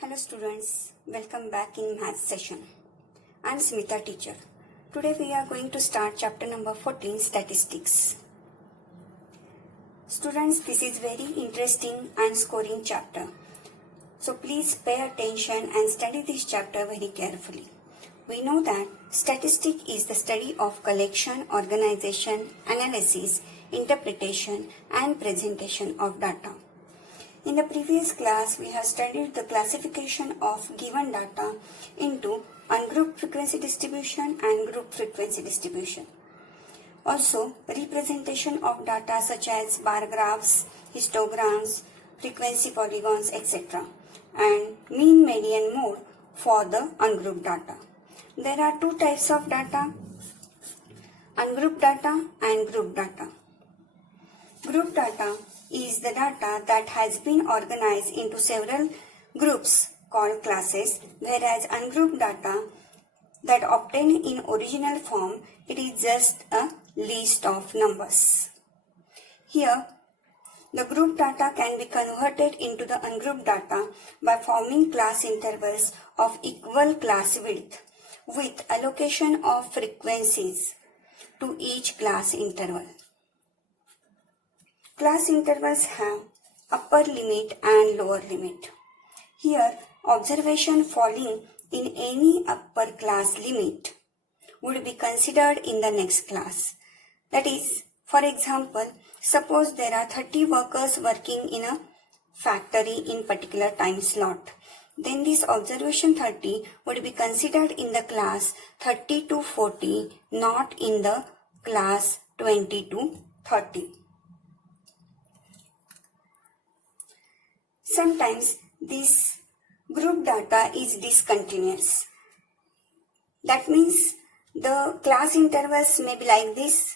Hello students, welcome back in maths session. I am Smita teacher. Today we are going to start chapter number 14 statistics. Students, this is very interesting and scoring chapter. So please pay attention and study this chapter very carefully. We know that statistics is the study of collection, organization, analysis, interpretation and presentation of data. In the previous class, we have studied the classification of given data into ungrouped frequency distribution and group frequency distribution. Also, representation of data such as bar graphs, histograms, frequency polygons, etc. and mean median mode for the ungrouped data. There are two types of data, ungrouped data and group data. Group data is the data that has been organized into several groups called classes, whereas ungrouped data that obtained in original form, it is just a list of numbers. Here, the group data can be converted into the ungrouped data by forming class intervals of equal class width with allocation of frequencies to each class interval. Class intervals have upper limit and lower limit. Here, observation falling in any upper class limit would be considered in the next class. That is, for example, suppose there are 30 workers working in a factory in particular time slot. Then this observation 30 would be considered in the class 30 to 40, not in the class 20 to 30. Sometimes this group data is discontinuous. That means the class intervals may be like this: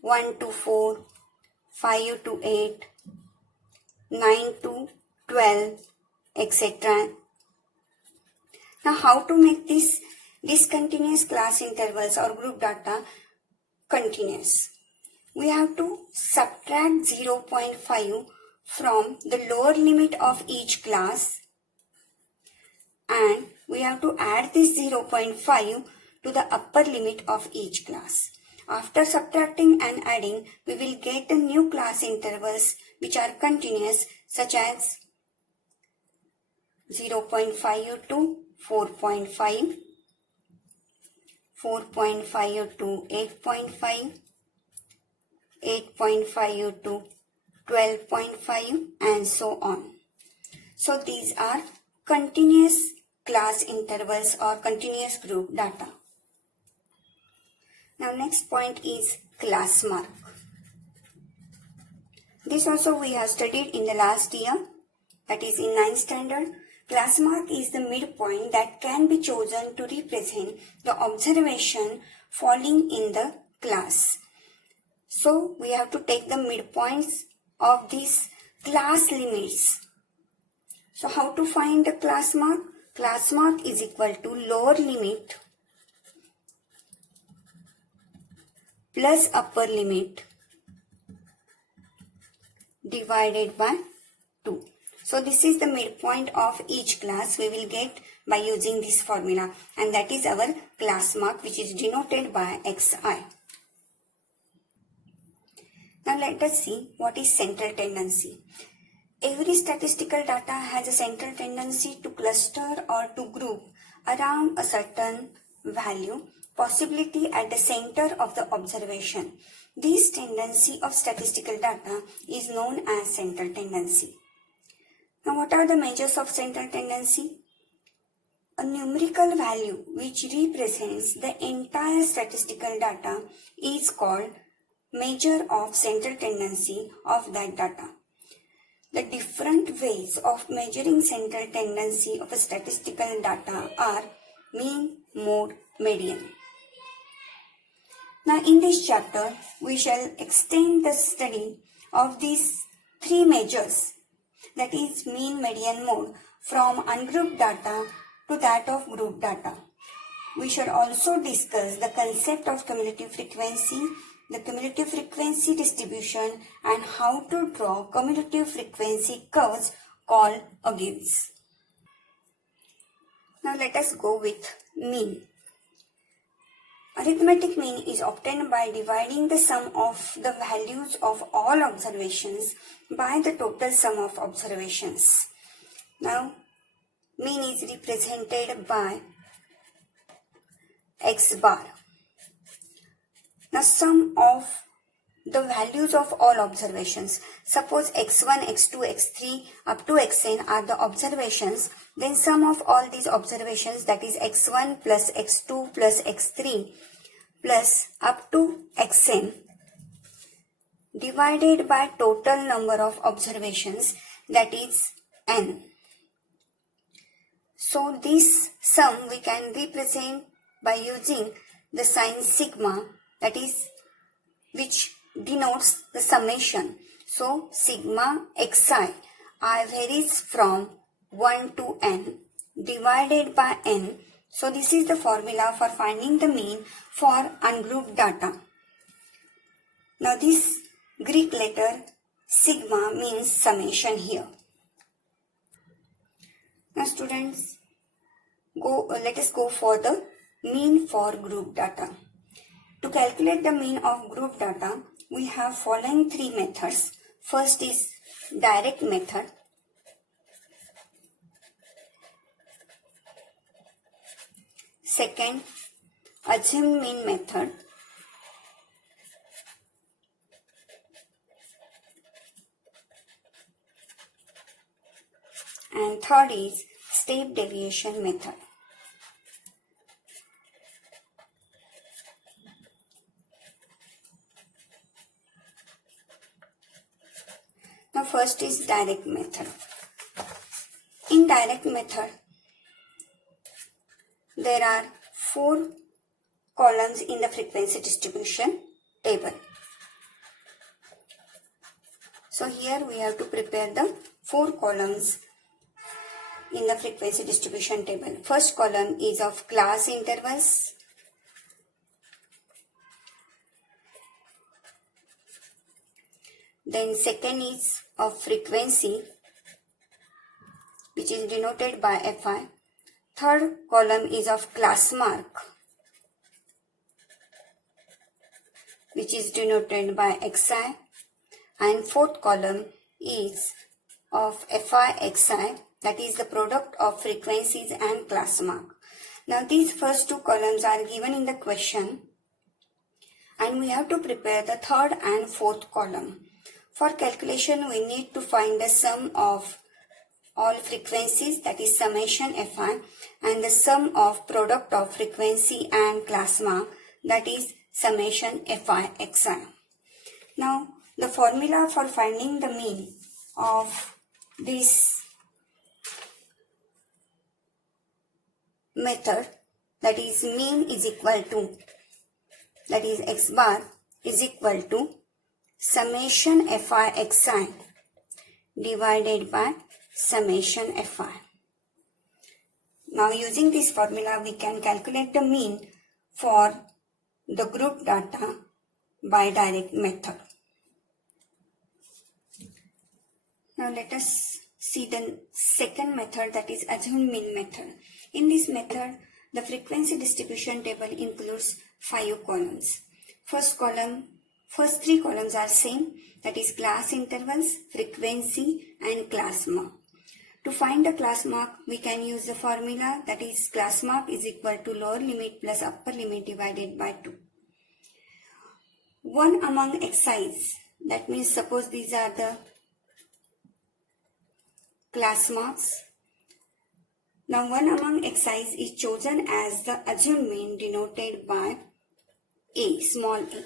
1 to 4, 5 to 8, 9 to 12, etc. Now, how to make this discontinuous class intervals or group data continuous? We have to subtract 0.5 from the lower limit of each class, and we have to add this 0.5 to the upper limit of each class. After subtracting and adding, we will get the new class intervals which are continuous, such as 0.5 to 4.5, 4.5 to 8.5, 8.5 to 12.5 and so on. So these are continuous class intervals or continuous group data. Now next point is class mark. This also we have studied in the last year, that is in 9th standard. Class mark is the midpoint that can be chosen to represent the observation falling in the class. So we have to take the midpoints of these class limits. So how to find the class mark? Class mark is equal to lower limit plus upper limit divided by 2. So this is the midpoint of each class we will get by using this formula, and that is our class mark, which is denoted by xi. Now let us see what is central tendency. Every statistical data has a central tendency to cluster or to group around a certain value, possibility at the center of the observation. This tendency of statistical data is known as central tendency. Now what are the measures of central tendency? A numerical value which represents the entire statistical data is called measure of central tendency of that data. The different ways of measuring central tendency of a statistical data are mean, mode, median. Now in this chapter, we shall extend the study of these three measures, that is mean, median, mode, from ungrouped data to that of group data. We shall also discuss the concept of cumulative frequency, the cumulative frequency distribution, and how to draw cumulative frequency curves called abuse. Now let us go with mean. Arithmetic mean is obtained by dividing the sum of the values of all observations by the total sum of observations. Now, mean is represented by x bar. Now, sum of the values of all observations. Suppose x1, x2, x3 up to xn are the observations. Then sum of all these observations, that is x1 plus x2 plus x3 plus up to xn divided by total number of observations, that is n. So this sum we can represent by using the sign sigma, that is which denotes the summation. So sigma xi varies from 1 to n divided by n. So this is the formula for finding the mean for ungrouped data. Now this Greek letter sigma means summation here. Now students, let us go for the mean for group data. To calculate the mean of group data, we have following three methods. First is direct method. Second, assumed mean method. And third is step deviation method. Now first is direct method. In direct method, there are 4 columns in the frequency distribution table. So here we have to prepare the 4 columns in the frequency distribution table. First column is of class intervals. Then second is of frequency, which is denoted by Fi. Third column is of class mark, which is denoted by Xi. And fourth column is of Fi Xi, that is the product of frequencies and class mark. Now these first 2 columns are given in the question, and we have to prepare the third and fourth column. For calculation, we need to find the sum of all frequencies, that is summation Fi, and the sum of product of frequency and class mark, that is summation Fi Xi. Now the formula for finding the mean of this method, that is mean is equal to, that is x bar is equal to summation Fi Xi divided by summation Fi. Now using this formula we can calculate the mean for the group data by direct method. Now let us see the second method, that is assumed mean method. In this method, the frequency distribution table includes 5 columns. First 3 columns are same, that is class intervals, frequency and class mark. To find the class mark, we can use the formula, that is class mark is equal to lower limit plus upper limit divided by 2. 1 among Xi's, that means suppose these are the class marks. Now 1 among Xi's is chosen as the assumed mean denoted by A, small a.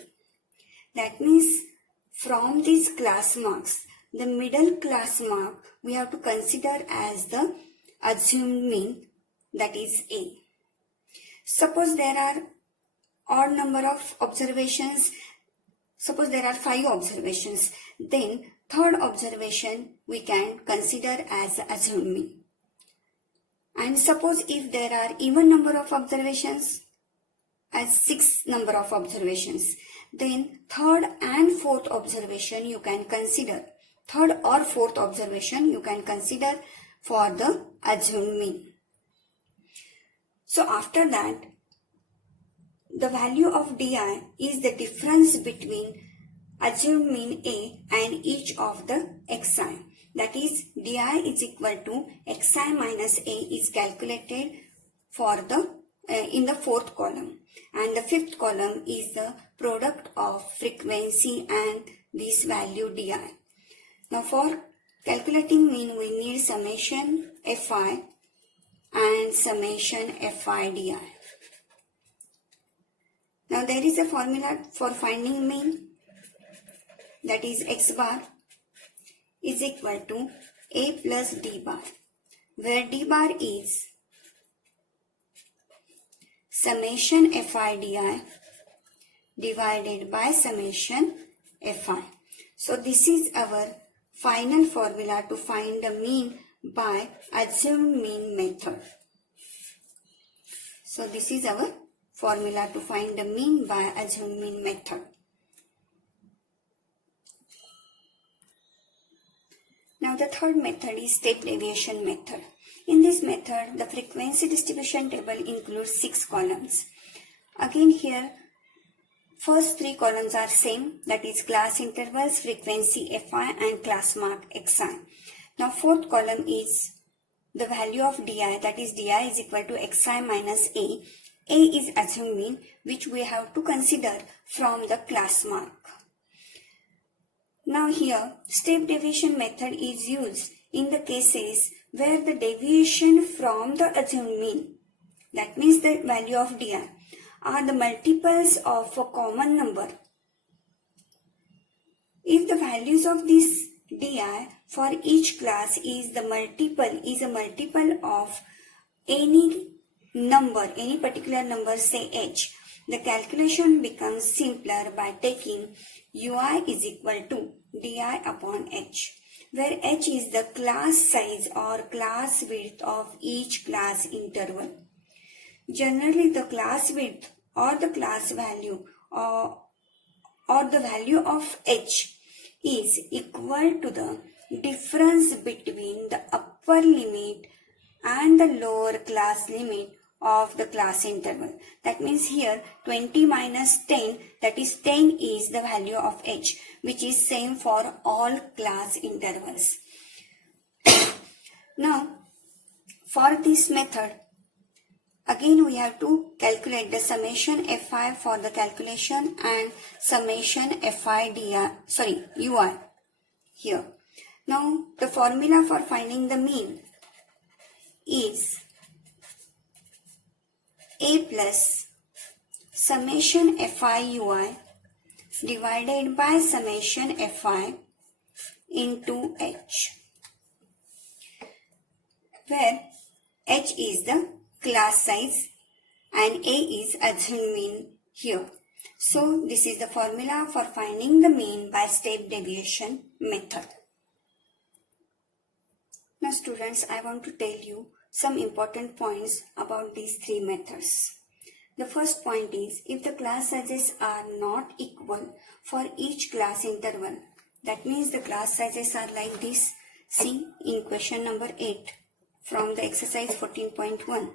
That means from these class marks, the middle class mark we have to consider as the assumed mean, that is A. Suppose there are odd number of observations, suppose there are 5 observations, then third observation we can consider as the assumed mean. And suppose if there are even number of observations, as 6 number of observations, then third and fourth observation you can consider, third or fourth observation you can consider for the assumed mean. So after that, the value of di is the difference between assumed mean A and each of the xi. That is, di is equal to xi minus A is calculated for the in the fourth column, and the fifth column is the product of frequency and this value di. Now for calculating mean, we need summation fi and summation fi di. Now there is a formula for finding mean, that is x bar is equal to a plus d bar, where d bar is summation fi di divided by summation fi. So this is our final formula to find the mean by assumed mean method. So this is our formula to find the mean by assumed mean method. Now the third method is step deviation method. In this method, the frequency distribution table includes 6 columns. Again here, first 3 columns are same, that is class intervals, frequency fi and class mark xi. Now fourth column is the value of di, that is di is equal to xi minus A. A is assumed mean, which we have to consider from the class mark. Now here, step deviation method is used in the cases where the deviation from the assumed mean, that means the value of di, are the multiples of a common number. If the values of this di for each class is a multiple of any number, any particular number, say h, the calculation becomes simpler by taking ui is equal to di upon h, where h is the class size or class width of each class interval. Generally, the class width or the class value or the value of h is equal to the difference between the upper limit and the lower class limit of the class interval. That means here 20 minus 10, that is 10 is the value of h, which is same for all class intervals. Now for this method, again we have to calculate the summation fi for the calculation and summation fi ui here. Now the formula for finding the mean is a plus summation fi ui divided by summation fi into h, where h is the class size and a is assumed mean here. So this is the formula for finding the mean by step deviation method. Now students, I want to tell you some important points about these 3 methods. The first point is, if the class sizes are not equal for each class interval, that means the class sizes are like this. See in question number 8 from the exercise 14.1,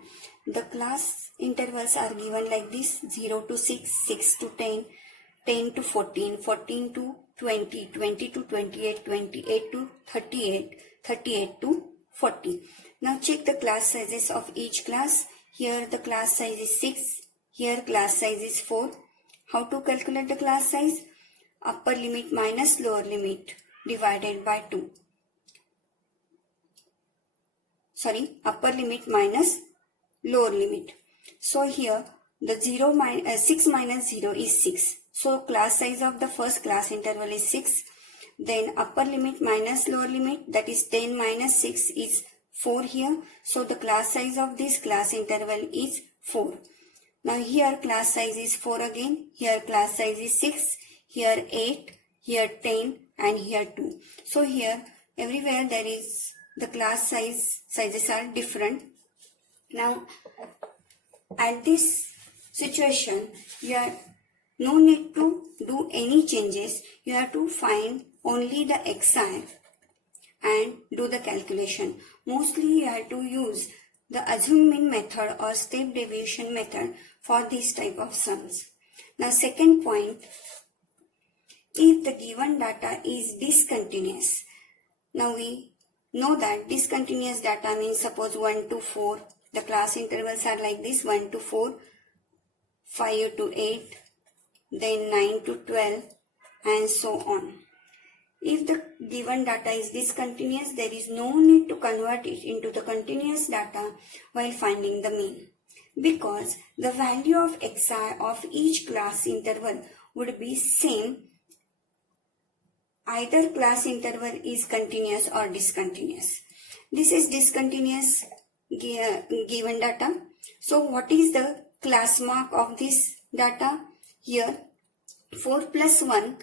the class intervals are given like this: 0 to 6, 6 to 10, 10 to 14, 14 to 20, 20 to 28, 28 to 38, 38 to 40. Now check the class sizes of each class. Here the class size is 6. Here class size is 4. How to calculate the class size? Upper limit minus lower limit divided by 2. Upper limit minus lower limit. So here the 6 minus 0 is 6. So class size of the first class interval is 6. Then upper limit minus lower limit, that is 10 minus 6 is 4 here. So the class size of this class interval is 4. Now here class size is 4 again. Here class size is 6. Here 8. Here 10 and here 2. So here everywhere there is the class sizes are different. Now at this situation you have no need to do any changes. You have to find only the xi and do the calculation. Mostly you have to use the assume mean method or step deviation method for this type of sums. Now second point, if the given data is discontinuous. Now we know that discontinuous data means suppose 1 to 4. The class intervals are like this: 1 to 4, 5 to 8, then 9 to 12, and so on. If the given data is discontinuous, there is no need to convert it into the continuous data while finding the mean, because the value of xi of each class interval would be same either class interval is continuous or discontinuous. This is discontinuous given data. So what is the class mark of this data? Here 4 plus 1,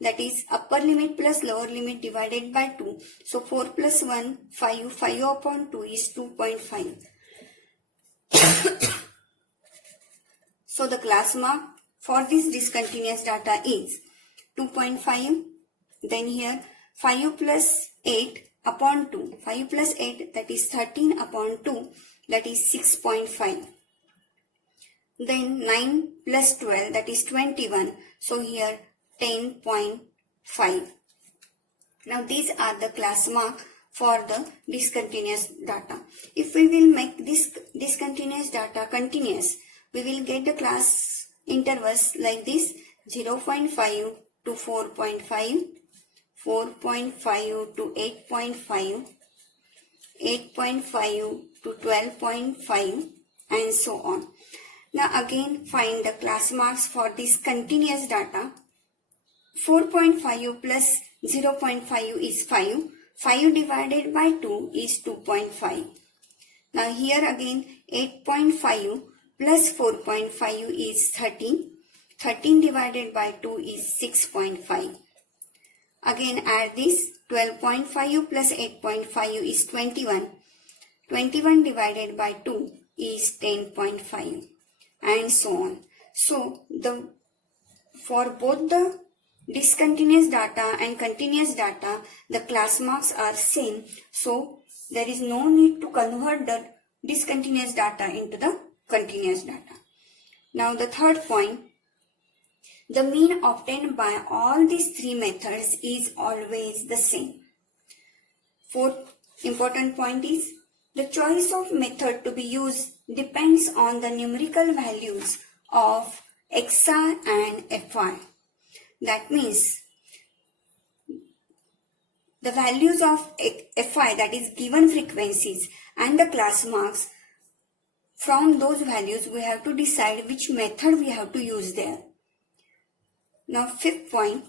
that is upper limit plus lower limit divided by 2. So 4 plus 1, 5. 5 upon 2 is 2.5. So the class mark for this discontinuous data is 2.5. Then here 5 plus 8 upon 2. 5 plus 8, that is 13 upon 2, that is 6.5. Then 9 plus 12, that is 21. So here 10.5. Now these are the class mark for the discontinuous data. If we will make this discontinuous data continuous, we will get the class intervals like this: 0.5 to 4.5, 4.5 to 8.5, 8.5 to 12.5, and so on. Now again find the class marks for this continuous data. 4.5 plus 0.5 is 5. 5 divided by 2 is 2.5. Now here again 8.5 plus 4.5 is 13. 13 divided by 2 is 6.5. Again add this: 12.5 plus 8.5 is 21. 21 divided by 2 is 10.5, and so on. So for both the discontinuous data and continuous data, the class marks are same. So there is no need to convert the discontinuous data into the continuous data. Now the third point, the mean obtained by all these three methods is always the same. Fourth important point is, the choice of method to be used depends on the numerical values of xi and fi. That means the values of fi, that is given frequencies, and the class marks. From those values we have to decide which method we have to use there. Now fifth point,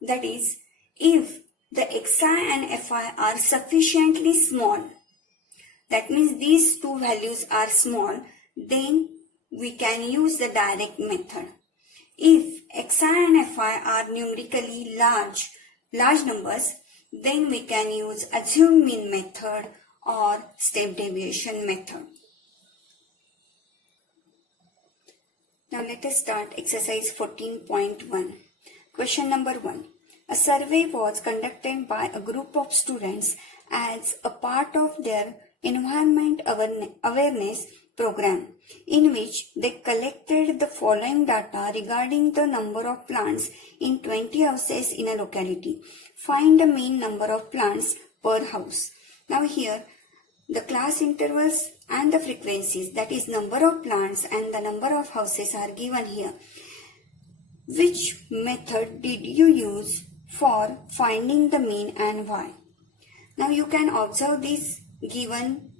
that is, if the xi and fi are sufficiently small, that means these two values are small, then we can use the direct method. If xi and fi are numerically large numbers, then we can use assume mean method or step deviation method. Now let us start exercise 14.1. Question number 1. A survey was conducted by a group of students as a part of their environment awareness program, in which they collected the following data regarding the number of plants in 20 houses in a locality. Find the mean number of plants per house. Now here the class intervals and the frequencies, that is number of plants and the number of houses, are given here. Which method did you use for finding the mean and why? Now you can observe this given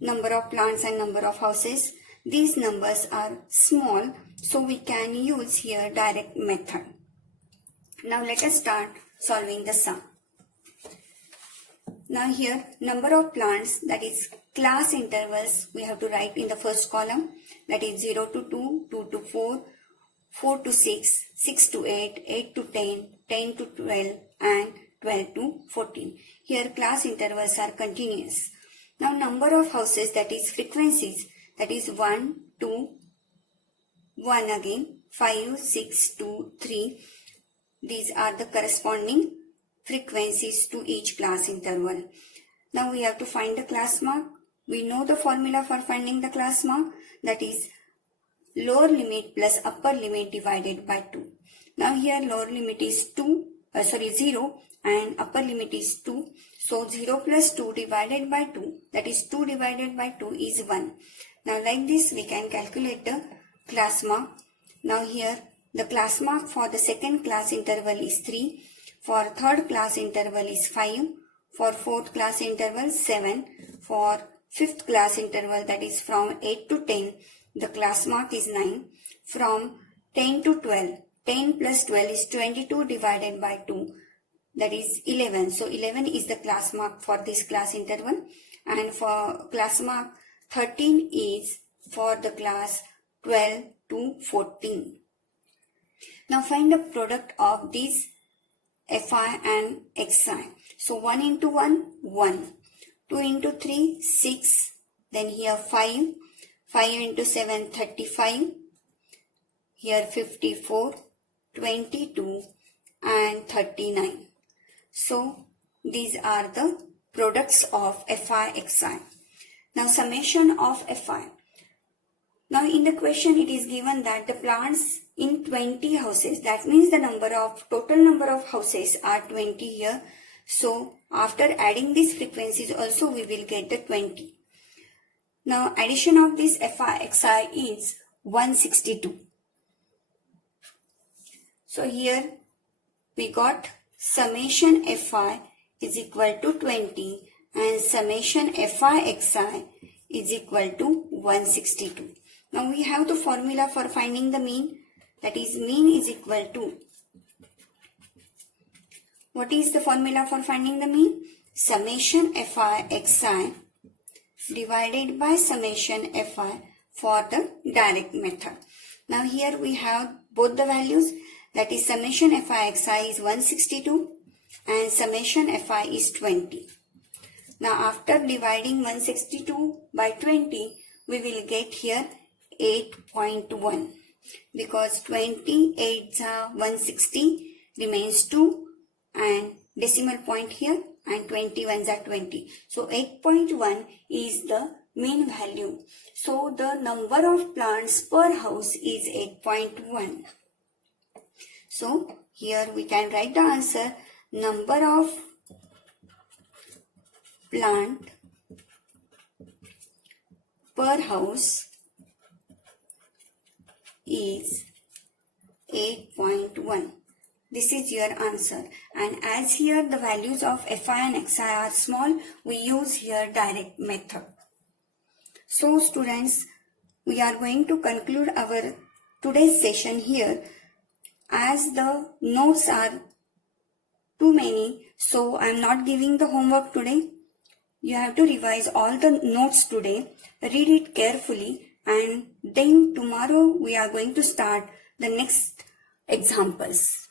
number of plants and number of houses. These numbers are small, so we can use here direct method. Now let us start solving the sum. Now here number of plants, that is class intervals, we have to write in the first column, that is 0 to 2, 2 to 4, 4 to 6, 6 to 8, 8 to 10, 10 to 12, and 12 to 14. Here class intervals are continuous. Now number of houses, that is frequencies, that is 1, 2, 1 again, 5, 6, 2, 3. These are the corresponding frequencies to each class interval. Now we have to find the class mark. we know the formula for finding the class mark, that is lower limit plus upper limit divided by 2. Now here lower limit is 0 and upper limit is 2. So 0 plus 2 divided by 2, that is 2 divided by 2 is 1. Now like this we can calculate the class mark. Now here the class mark for the second class interval is 3, for third class interval is 5, for fourth class interval 7, for fifth class interval, that is from 8 to 10, the class mark is 9, from 10 to 12, 10 plus 12 is 22 divided by 2, that is 11. So 11 is the class mark for this class interval, and for class mark 13 is for the class 12 to 14. Now find the product of these Fi and Xi. So 1 into 1, 1. 2 into 3, 6. Then here 5. 5 into 7, 35. Here 54, 22 and 39. So these are the products of Fi, Xi. Now summation of Fi. Now in the question it is given that the plants in 20 houses, that means the total number of houses are 20 here. So after adding these frequencies also we will get the 20. Now addition of this Fi, Xi is 162. So here we got summation Fi is equal to 20 and summation Fi, Xi is equal to 162. Now we have the formula for finding the mean, that is mean is equal to, what is the formula for finding the mean? Summation Fi, Xi divided by summation Fi for the direct method. Now here we have both the values, that is summation Fi, Xi is 162 and summation Fi is 20. Now after dividing 162 by 20, we will get here 8.1, because 28 160 remains 2 and decimal point here, and 21s are 20. So 8.1 is the mean value. So the number of plants per house is 8.1. So here we can write the answer, number of plant per house is 8.1. This is your answer. And as here the values of Fi and Xi are small, we use here direct method. So students, we are going to conclude our today's session here. As the notes are too many, so I am not giving the homework today. You have to revise all the notes today, read it carefully, and then tomorrow we are going to start the next examples.